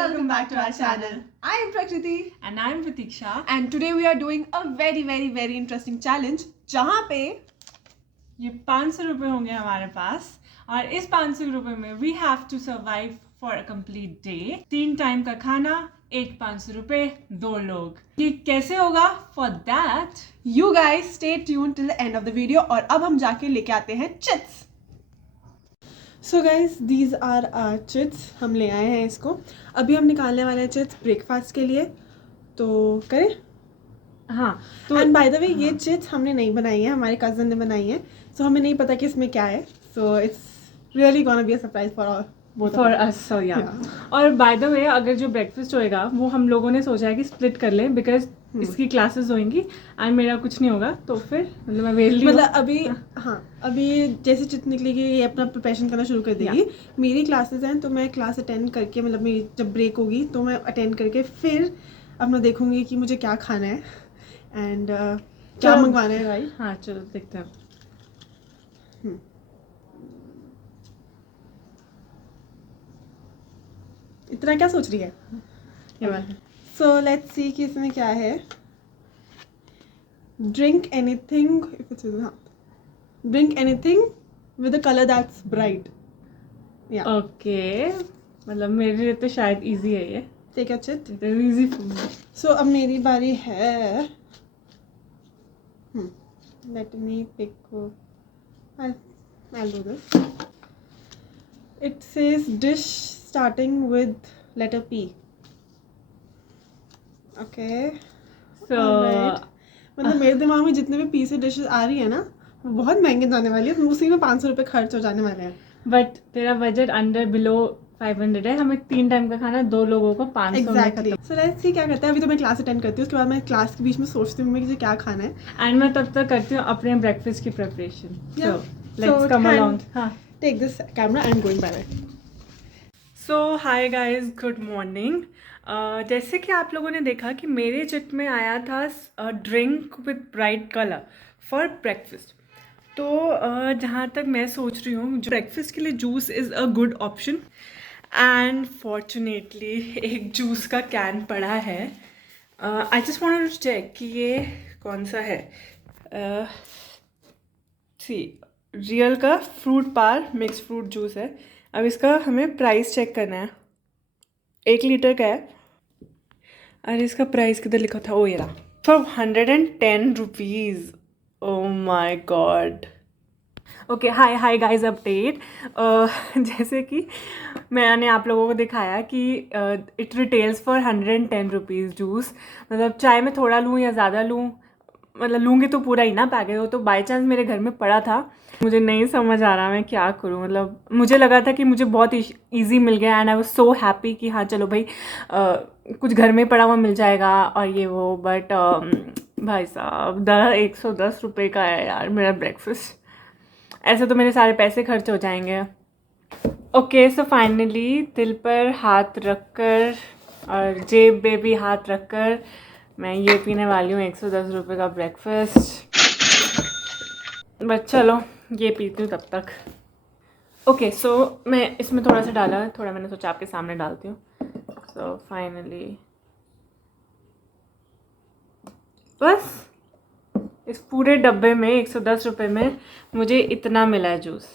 welcome back to our channel. I am Prakriti And I'm Pratiksha. and today we are doing a very interesting challenge जहाँ पे ये 500 रुपए होंगे हमारे पास और इस 500 रुपए में we have to survive for a complete day. 3 time का खाना, एक 500 रुपए, 2 लोग. ये कैसे होगा? For that you guys stay tuned till the end of the video और अब हम जाके लेके आते हैं chits. So guys, these are our chits. हम ले आए हैं इसको. अभी हम निकालने वाले हैं चिट्स ब्रेकफास्ट के लिए. तो करें? हाँ. तो एंड बाय द वे ये चिट्स हमने नहीं बनाई है, हमारे कज़न ने बनाई है. सो हमें नहीं पता कि इसमें क्या है. So it's really gonna be a surprise for us. So yeah. और बाय द वे अगर जो ब्रेकफास्ट होएगा वो हम लोगों ने सोचा है कि स्प्लिट कर लें बिकॉज इसकी क्लासेस होंगी एंड मेरा कुछ नहीं होगा. तो फिर मतलब मैं वेली मतलब अभी जैसे चिट निकलेगी ये अपना प्रिपरेशन करना शुरू कर देगी. मेरी क्लासेस हैं तो मैं क्लास अटेंड करके मतलब मेरी जब ब्रेक होगी तो मैं अटेंड करके फिर अपना देखूंगी कि मुझे क्या खाना है एंड क्या मंगवाना है. राइट. हाँ चलो देखते हैं. इतना क्या सोच रही है? सो लेट्स सी कि इसमें क्या है. Drink anything drink anything with a colour that's bright. Yeah okay. मतलब मेरे लिए तो शायद इजी है ये. Take a chit. Easy for me. So अब मेरी बारी है. Let me pick. I'll do this. It says dish starting with letter P. Okay. So Alright. मतलब मेरे दिमाग में जितने भी पी से डिशेस आ रही है ना वो बहुत महंगे जाने वाली है. उसी में 500 रुपये खर्च हो जाने वाले हैं. बट तेरा बजट अंडर बिलो 500 है. हमें 3 टाइम का खाना 2 लोगों को 500 में एग्जैक्टली. सो लेट्स सी क्या करते हैं. अभी तो मैं क्लास अटेंड करती हूँ. उसके बाद मैं क्लास के बीच में सोचती हूँ मुझे क्या खाना है. एंड मैं तब तक करती हूँ अपने ब्रेकफास्ट की preparation. Yeah. So let's come along. हाँ. Take this camera I am going bye. So hi guys, good morning. जैसे कि आप लोगों ने देखा कि मेरे चिट में आया था drink with bright colour for breakfast. तो जहाँ तक मैं सोच रही हूँ ब्रेकफास्ट के लिए juice is a good option. And fortunately एक जूस का कैन पड़ा है. I just wanted to check कि ये कौन सा है. सी रियल का fruit power mix fruit juice है. अब इसका हमें प्राइस चेक करना है. 1 लीटर का है. अरे इसका प्राइस किधर लिखा था? ओ ये रहा. For 110 rupees. Oh my god. Okay hi guys, update. जैसे कि मैंने आप लोगों को दिखाया कि it retails for 110 rupees juice. मतलब चाहे मैं थोड़ा लूँ या ज़्यादा लूँ, मतलब लूँगी तो पूरा ही ना पैकेज हो. तो बाई चांस मेरे घर में पड़ा था. मुझे नहीं समझ आ रहा मैं क्या करूँ. मतलब मुझे लगा था कि मुझे बहुत ईजी मिल गया and I was so happy कि हाँ चलो भाई कुछ घर में पड़ा हुआ मिल जाएगा और ये वो. बट भाई साहब 110 रुपये का है यार मेरा ब्रेकफास्ट. ऐसे तो मेरे सारे पैसे खर्च हो जाएंगे. ओके सो फाइनली दिल पर हाथ रखकर और जेब में भी हाथ रखकर मैं ये पीने वाली हूँ 110 रुपये का ब्रेकफास्ट. बट चलो ये पीती हूँ तब तक. ओके सो मैं इसमें थोड़ा सा डाला, थोड़ा मैंने सोचा आपके सामने डालती हूँ. सो फाइनली बस इस पूरे डब्बे में 110 रुपये में मुझे इतना मिला है जूस.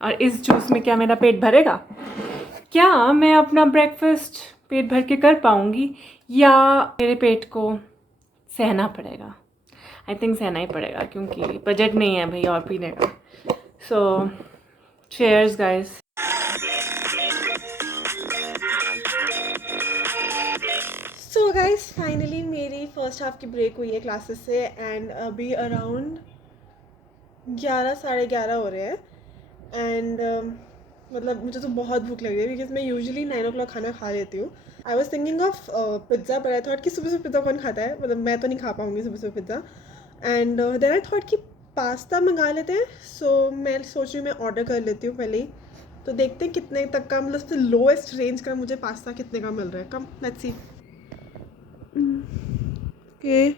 और इस जूस में क्या मेरा पेट भरेगा? क्या मैं अपना ब्रेकफास्ट पेट भर के कर पाऊँगी या मेरे पेट को सहना पड़ेगा? आई थिंक सहना ही पड़ेगा क्योंकि बजट नहीं है भाई और पीने का. सो cheers guys. So guys finally मेरी फर्स्ट हाफ की ब्रेक हुई है क्लासेस से एंड अभी अराउंड 11 साढ़े 11 हो रहे हैं. एंड मतलब मुझे तो बहुत भूख लग रही है बिकॉज मैं यूजुअली 9 o'clock खाना खा लेती हूँ. I was thinking of pizza but I thought कि सुबह सुबह पिज़्ज़ा कौन खाता है. मतलब मैं तो नहीं खा पाऊँगी सुबह सुबह pizza. And then I thought कि पास्ता मंगा लेते हैं. सो मैं सोच रही हूँ मैं ऑर्डर कर लेती हूँ पहले ही. तो देखते हैं कितने तक का मतलब सबसे लोएस्ट रेंज का मुझे पास्ता कितने का मिल रहा है. Come let's see. Okay,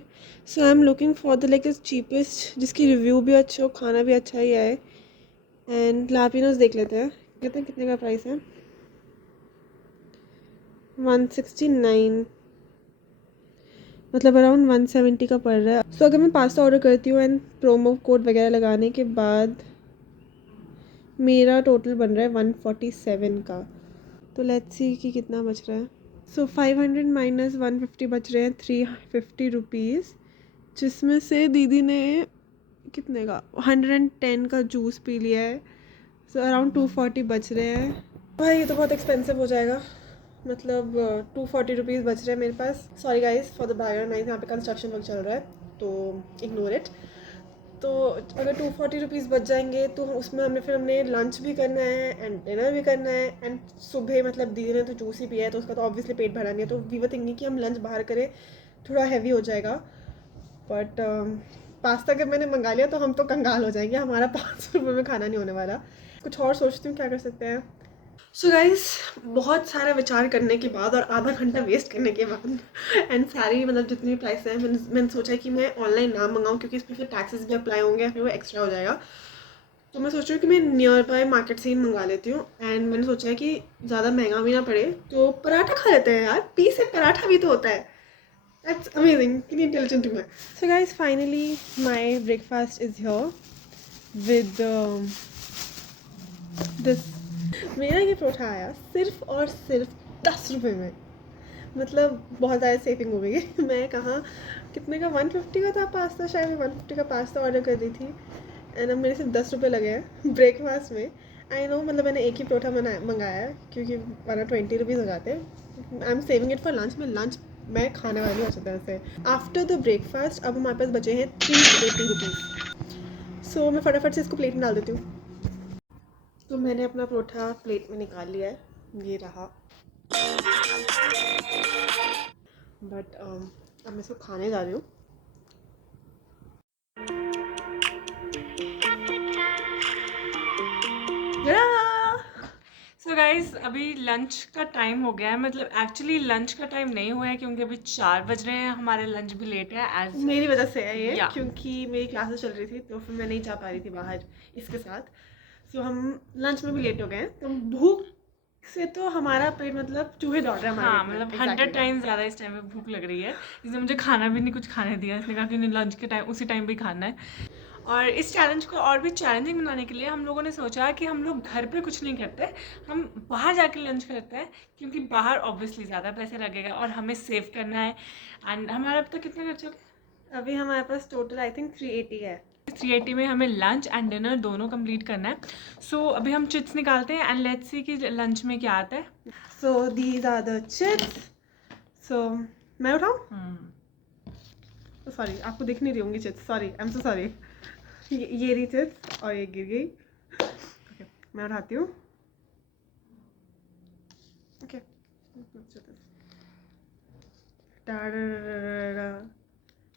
so I'm looking for the like the cheapest जिसकी रिव्यू भी अच्छा हो, खाना भी अच्छा ही आए. एंड लापिनोस देख लेते हैं कितने का प्राइस है. 169, मतलब अराउंड 170 का पड़ रहा है। सो अगर मैं पास्ता ऑर्डर करती हूँ एंड प्रोमो कोड वगैरह लगाने के बाद मेरा टोटल बन रहा है 147 का। तो लेट्स सी कि कितना बच रहा है। सो 500 माइनस 150 बच रहे हैं 350 रुपीज़, जिसमें से दीदी ने कितने का 110 का जूस पी लिया है। सो अराउंड 240 बच रहे हैं। भाई ये तो बहुत एक्सपेंसिव हो जाएगा, मतलब 240 रुपीज़ बच रहे हैं मेरे पास। Sorry guys for the background noise, यहाँ पे कंस्ट्रक्शन वर्क चल रहा है तो इग्नोर इट। तो अगर 240 रुपीज़ बच जाएंगे तो उसमें हमने लंच भी करना है एंड डिनर भी करना है एंड सुबह मतलब दीदी ने तो जूस ही पिया है तो उसका तो ऑब्वियसली पेट भरा नहीं है, तो वी वर थिंकिंग कि हम लंच बाहर करें, थोड़ा हैवी हो जाएगा। बट पास्ता अगर मैंने मंगा लिया तो हम तो कंगाल हो जाएंगे, हमारा 500 रुपये में खाना नहीं होने वाला। कुछ और सोचती हूँ क्या कर सकते हैं। सो गाइस बहुत सारा विचार करने के बाद और आधा घंटा वेस्ट करने के बाद एंड सारी मतलब जितनी भी प्राइस है मैंने सोचा कि मैं ऑनलाइन ना मंगाऊँ, क्योंकि इसमें फिर टैक्सेस भी अप्लाई होंगे, फिर वो एक्स्ट्रा हो जाएगा। तो मैं सोच रही हूँ कि मैं नियर बाय मार्केट से ही मंगा लेती हूँ एंड मैंने सोचा है कि ज़्यादा महंगा भी ना पड़े तो पराठा खा लेते हैं यार, पी से पराठा भी तो होता है। That's amazing. Kiतनी intelligent हूँ मैं। So guys, finally my breakfast is here with this. मेरा ये परोठा आया सिर्फ और सिर्फ 10 रुपये में, मतलब बहुत ज़्यादा सेविंग हो गई है। मैं कहाँ कितने का 150 का था पास्ता, शायद मैं 150 का पास्ता ऑर्डर कर दी थी एंड अब मेरे सिर्फ 10 रुपये लगे हैं ब्रेकफास्ट में। आई नो मतलब मैंने एक ही परोठा मंगाया है क्योंकि वरना 20 रुपीज़ हो जाते हैं। I am saving it for lunch, में लंच मैं खाने वाली हूँ अच्छी तरह से। आफ्टर द ब्रेकफास्ट अब हमारे पास बचे हैं 380 रुपीज़। सो मैं फटाफट से इसको प्लेट में डाल देती हूँ। तो मैंने अपना परोठा प्लेट में निकाल लिया है, ये रहा। बट अब मैं इसको खाने जा रही हूँ। सो गाइज अभी लंच का टाइम हो गया है, मतलब एक्चुअली लंच का टाइम नहीं हुआ है क्योंकि अभी 4 बज रहे हैं, हमारे लंच भी लेट है एज मेरी वजह से है ये, Yeah. क्योंकि मेरी क्लासेस चल रही थी तो फिर मैं नहीं जा पा रही थी बाहर इसके साथ। सो हम लंच में भी लेट हो गए हैं, तो भूख से तो हमारा पेट मतलब चूहे दौड़ रहे हैं हमारे हाँ पेट में। मतलब 100 Exactly. टाइम ज़्यादा इस टाइम पे भूख लग रही है, इसलिए मुझे खाना भी नहीं कुछ खाने दिया, इसने कहा कि नहीं लंच के टाइम उसी टाइम पे खाना है। और इस चैलेंज को और भी चैलेंजिंग बनाने के लिए हम लोगों ने सोचा कि हम लोग घर पे कुछ नहीं करते, हम बाहर जाके लंच करते हैं, क्योंकि बाहर ऑब्वियसली ज़्यादा पैसे लगेगा और हमें सेव करना है। एंड हमारा अब तक कितना खर्च हो गया? अभी हमारे पास टोटल आई थिंक 380 है। 380 में हमें लंच एंड डिनर दोनों कंप्लीट करना है। सो अभी हम चिट्स निकालते हैं एंड लेट्स सी कि लंच में क्या आता है। So these are the chips. So मैं उठाऊँ? सॉरी आपको दिख नहीं रही होंगी chips, sorry I am so sorry. ये रही चिप्स और ये गिर गई। ओके मैं उठाती हूँ। Okay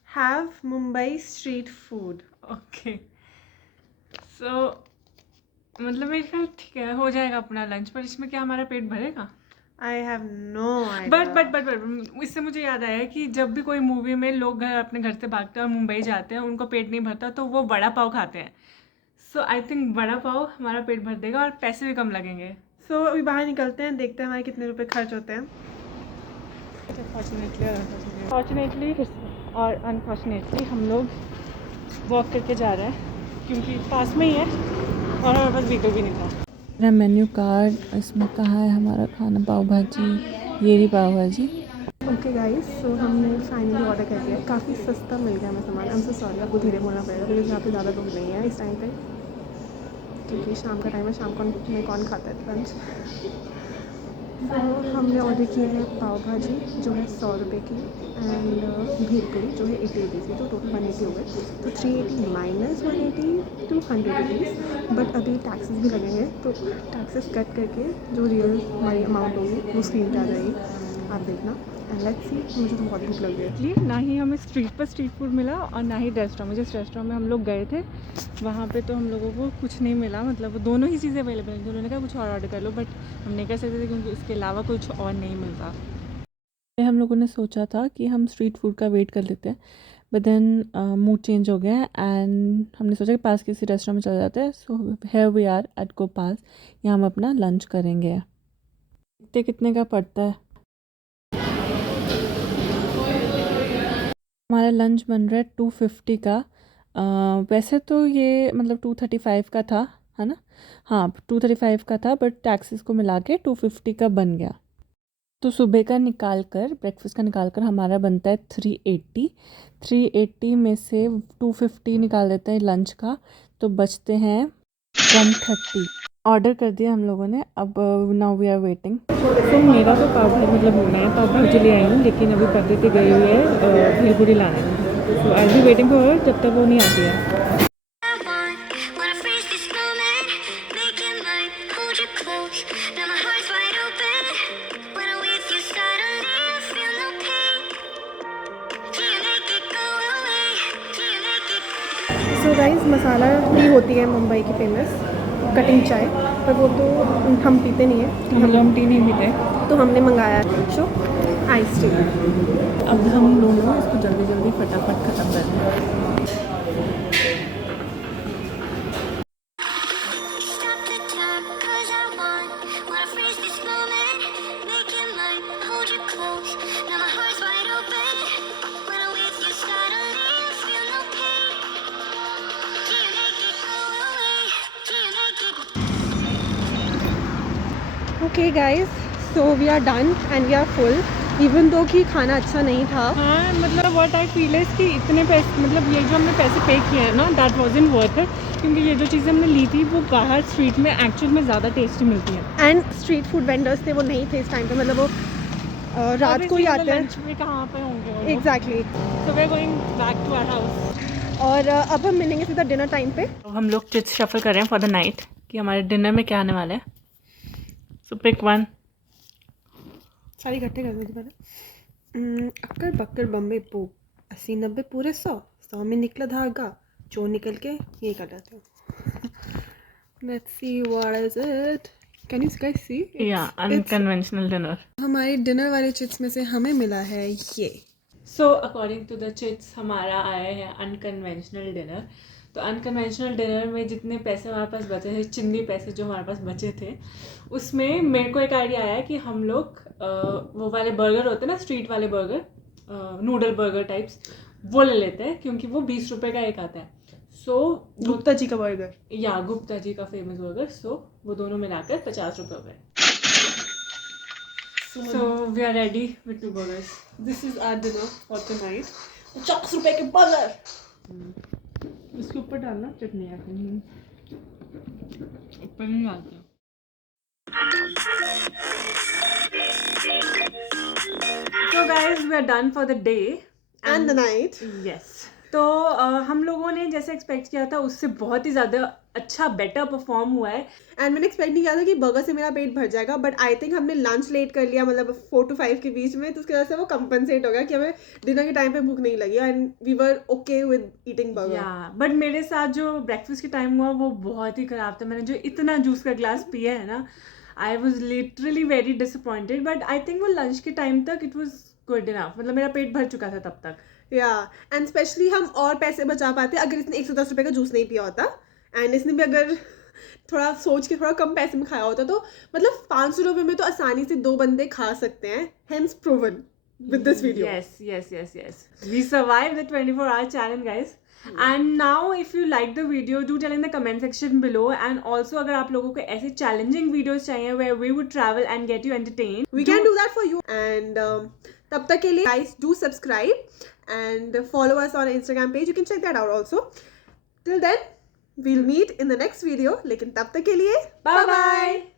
have Mumbai street food. Okay so मतलब मेरे ख्याल ठीक है, हो जाएगा अपना लंच, पर इसमें क्या हमारा पेट भरेगा? I have no idea. But इससे मुझे याद आया कि जब भी कोई मूवी में लोग अपने घर से भागते हैं और मुंबई जाते हैं, उनको पेट नहीं भरता तो वो वड़ा पाव खाते हैं। सो आई थिंक वड़ा पाव हमारा पेट भर देगा और पैसे भी कम लगेंगे। सो अभी बाहर निकलते हैं, देखते हैं हमारे कितने रुपए खर्च होते हैं। फॉर्चुनेटली और अनफॉर्चुनेटली हम लोग वॉक करके जा रहे हैं क्योंकि पास में ही है और हमारे पास व्हीकल भी नहीं था। मेरा मेन्यू कार्ड, इसमें कहाँ है हमारा खाना, पाव भाजी, ये रही पाव भाजी। ओके गाइस, सो हमने फाइनली ऑर्डर कर दिया, काफ़ी सस्ता मिल गया हमें सामान। हम सो सॉरी, आपको धीरे बोलना पड़ेगा क्योंकि यहाँ पे ज़्यादा लोग नहीं है इस टाइम पे, क्योंकि शाम का टाइम है, शाम को में कौन खाता है लंच। तो हमने ऑर्डर किया है पाव भाजी जो है 100 रुपये की एंड भेलपुरी जो है 80 रुपीज़ की, तो टोटल 180 हो गए। तो 380 माइनस 180 to 100 रुपीज़। बट अभी टैक्सेस भी लगेंगे, तो टैक्सेस कट करके जो रियल हमारी अमाउंट होगी वो स्क्रीन पे आ जाएगी, आप देखना। एंड लेट्स सी, मुझे तो बहुत भूख लग रही है। ना ही हमें स्ट्रीट पर स्ट्रीट फूड मिला और ना ही रेस्टोरेंट में, जिस रेस्टोरेंट में हम लोग गए थे वहाँ पे तो हम लोगों को कुछ नहीं मिला, मतलब वो दोनों ही चीज़ें अवेलेबल थी। उन्होंने कहा कुछ और ऑर्डर कर लो, बट हम नहीं कर सकते थे क्योंकि इसके अलावा कुछ और नहीं मिलता। हम लोगों ने सोचा था कि हम स्ट्रीट फूड का वेट कर लेते हैं, बट देन मूड चेंज हो गया एंड हमने सोचा कि पास किसी रेस्टोरेंट में चले जाते हैं। So here we are at Gopal, यहाँ हम अपना लंच करेंगे। देखते कितने का पड़ता है। हमारा लंच बन रहा है 250 का। वैसे तो ये मतलब 235 का था, है ना? हाँ, 235 का था, बट टैक्सेस को मिला के 250 का बन गया। तो सुबह का निकाल कर, ब्रेकफास्ट का निकाल कर हमारा बनता है 380। 380 में से 250 निकाल देते हैं लंच का, तो बचते हैं 130। ऑर्डर कर दिया हम लोगों ने, अब नाउ वी आर वेटिंग। तो मेरा तो पाव भाजी, मतलब मैं पाव भाजी ले आई हूँ, लेकिन अभी प्रकृति गई हुई है भेलपुरी लाने। तो आई बी वेटिंग फॉर हर जब तक वो नहीं आती है। सो गाइस, मसाला टी होती है मुंबई की फेमस कटिंग चाय, पर वो तो हम पीते नहीं है, हम टी नहीं पीते, तो हमने मंगाया शो आइस टी। अब हम दोनों इसको जल्दी जल्दी फटाफट ख़त्म कर दें। Okay guys, so we are done and we are full, even though कि खाना अच्छा नहीं था। हाँ, मतलब व्हाट आई फील इज कि इतने पैसे, मतलब ये जो हमने पैसे पे किए हैं ना, दैट वाज़न्ट वर्थ इट, क्योंकि ये जो चीज़ें हमने ली थी वो बाहर स्ट्रीट में एक्चुअल में ज़्यादा टेस्टी मिलती है। एंड स्ट्रीट फूड वेंडर्स थे, वो नहीं थे इस टाइम पे, मतलब वो रात को ही आते हैं। लंच में कहाँ पे होंगे? Exactly. So we are going back to our house, और अब हम मिलेंगे सीधा डिनर टाइम पे। तो हम लोग चिट्स शफल कर रहे हैं फॉर द नाइट कि हमारे डिनर में क्या आने वाला है। सो पिक वन। सारी इकट्ठे कर दो पहले। अक्कर बक्कर बम्बे पो 80 90 पूरे 100 में निकला धागा, चोर निकल के ये कर देते हो। Let's see what is it, can you guys see? Yeah unconventional dinner. हमारे डिनर वाले चिप्स में से हमें मिला है ये। So according to the chits हमारा आया है अनकन्वेंशनल डिनर। तो अनकन्वेंशनल डिनर में जितने पैसे हमारे पास बचे थे, चिन्नी पैसे जो हमारे पास बचे थे, उसमें मेरे को एक आइडिया आया कि हम लोग वो वाले बर्गर होते हैं ना, स्ट्रीट वाले बर्गर, नूडल बर्गर टाइप्स, वो ले लेते हैं, क्योंकि वो 20 रुपये का एक आता है। सो गुप्ता जी का बर्गर, या गुप्ता जी का फेमस बर्गर। सो वो दोनों मिलाकर 50 रुपये हो गए। So we are ready with 2 burgers. This is our dinner for tonight. 50 रुपए के बर्गर। इसके ऊपर डालना चटनी, ऊपर नहीं डालते। So guys, we are done for the day and the night. yes. तो हम लोगों ने जैसे एक्सपेक्ट किया था उससे बहुत ही ज़्यादा अच्छा बेटर परफॉर्म हुआ है। एंड मैंने एक्सपेक्ट नहीं किया था कि बर्गर से मेरा पेट भर जाएगा, बट आई थिंक हमने लंच लेट कर लिया, मतलब 4 to 5 के बीच में, तो उसकी वजह से वो कंपनसेट हो गया कि हमें डिनर के टाइम पे भूख नहीं लगी, and we were okay with eating burger. Yeah but मेरे साथ जो ब्रेकफास्ट के टाइम हुआ वो बहुत ही ख़राब था। मैंने जो इतना जूस का ग्लास पिया है ना, I was literally very disappointed, but I think वो लंच के टाइम तक इट वॉज गुड इनफ, मतलब मेरा पेट भर चुका था तब तक। या एंड स्पेशली हम और पैसे बचा पाते अगर इसने 110 रुपये का जूस नहीं पिया होता, एंड इसने भी अगर थोड़ा सोच के थोड़ा कम पैसे में खाया होता, तो मतलब 500 रुपये में तो आसानी से 2 बंदे खा सकते हैं। Hence proven with this video. Yes. We survived the 24-hour challenge, guys. And now if you like the video, do tell in the comment section below. And also अगर आप लोगों को ऐसे challenging videos चाहिए where we would travel and get you entertained, we can do that for you. And तब तक के लिए guys do subscribe and follow us on Instagram page. You can check that out also. Till then we'll meet in the next video. लेकिन तब तक के लिए bye bye.